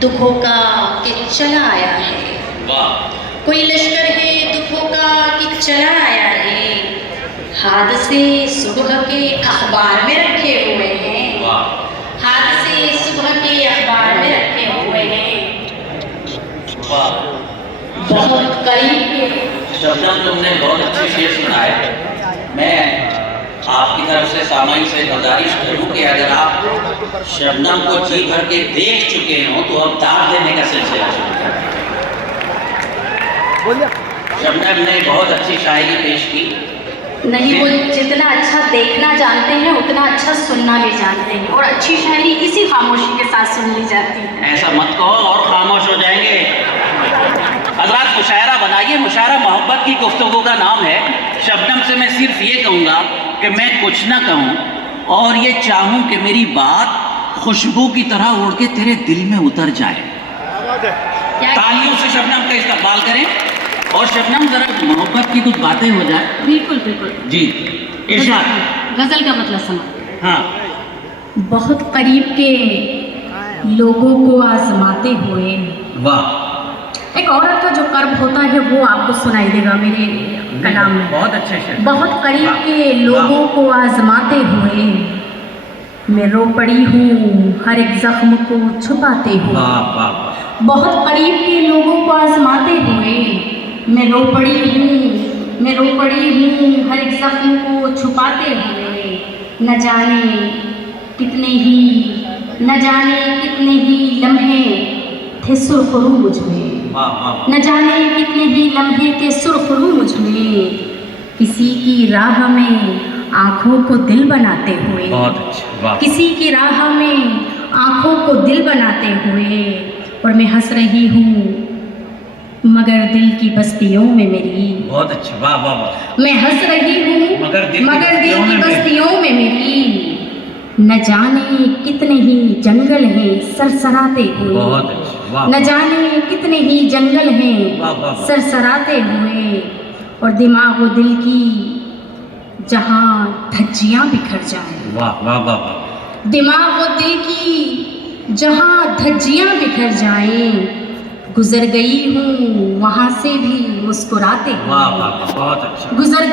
दुखों का कि चला आया है। वाह, कोई लश्कर है दुखों का कि चला आया है। हादसे सुबह के अखबार में रखे हुए हैं। वाह, हादसे सुबह के अखबार में रखे हुए हैं। वाह। बहुत करीब के शबनम, तुमने बहुत अच्छे शेर सुनाए। मैं आपकी तरफ से सामाई से गुजारिश करूं कि अगर आप शबनम को जी भर के देख चुके हो तो अब दाद देने का सिलसिला शुरू करें। शबनम ने बहुत अच्छी शायरी पेश की। नहीं, वो जितना अच्छा देखना जानते हैं उतना अच्छा सुनना भी जानते हैं, और अच्छी शायरी इसी खामोशी के साथ सुन ली जाती है। ऐसा मत कहो और खामोश हो जाएंगे। हजरात, मुशायरा बनाइए। मुशायरा मोहब्बत की गुफ्तगू का नाम है। शबनम से मैं सिर्फ ये कहूँगा कि मैं कुछ ना कहूँ और ये चाहूँ कि मेरी बात खुशबू की तरह उड़ के तेरे दिल में उतर जाए। तालियों से शबनम का इस्तकबाल करें। और शबनम, जरा मोहब्बत की कुछ बातें हो जाए। बिल्कुल बिल्कुल जी, इरशाद। गजल का मतलब समझ। हाँ, बहुत करीब के लोगों को आजमाते हुए, वाह, एक औरत का जो कर्ब होता है वो आपको सुनाई देगा मेरे कलाम में। बहुत अच्छे शेर। बहुत करीब वाह, के लोगों को आजमाते हुए मैं रो पड़ी हूँ हर एक जख्म को छुपाते हुए। वाह, वाह, वाह। बहुत करीब के लोगों को आजमाते हुए मैं रो पड़ी हूँ हर एक जख्म को छुपाते हुए। न जाने कितने ही लम्हे थे सुरखरू मुझ में। वाह, वाह, न जाने कितने ही लम्हे थे सुरखरू मुझ में। किसी की राह में आँखों को दिल बनाते हुए। बहुत अच्छे, वाह। किसी की राह में आँखों को दिल बनाते हुए, और मैं हंस रही हूँ मगर दिल की बस्तियों में मेरी। बहुत अच्छे, वाह, वाह, वाह। मैं हंस रही हूँ मगर दिल की बस्तियों में मेरी। न जाने कितने ही जंगल हैं सरसराते हुए। बहुत अच्छे, वाह। न जाने कितने ही जंगल हैं वाह, वाह, वाह। सरसराते हुए, और दिमाग व दिल की जहाँ धज्जियाँ बिखर जाएं। वाह, वाह, वाह, वाह। दिमाग व दिल की जहाँ धज्जियाँ बिखर जाएं, गुजर गई हूँ वहाँ से भी मुस्कुराते हुए। वाह, वाह, वाह, बहुत अच्छा। गुजर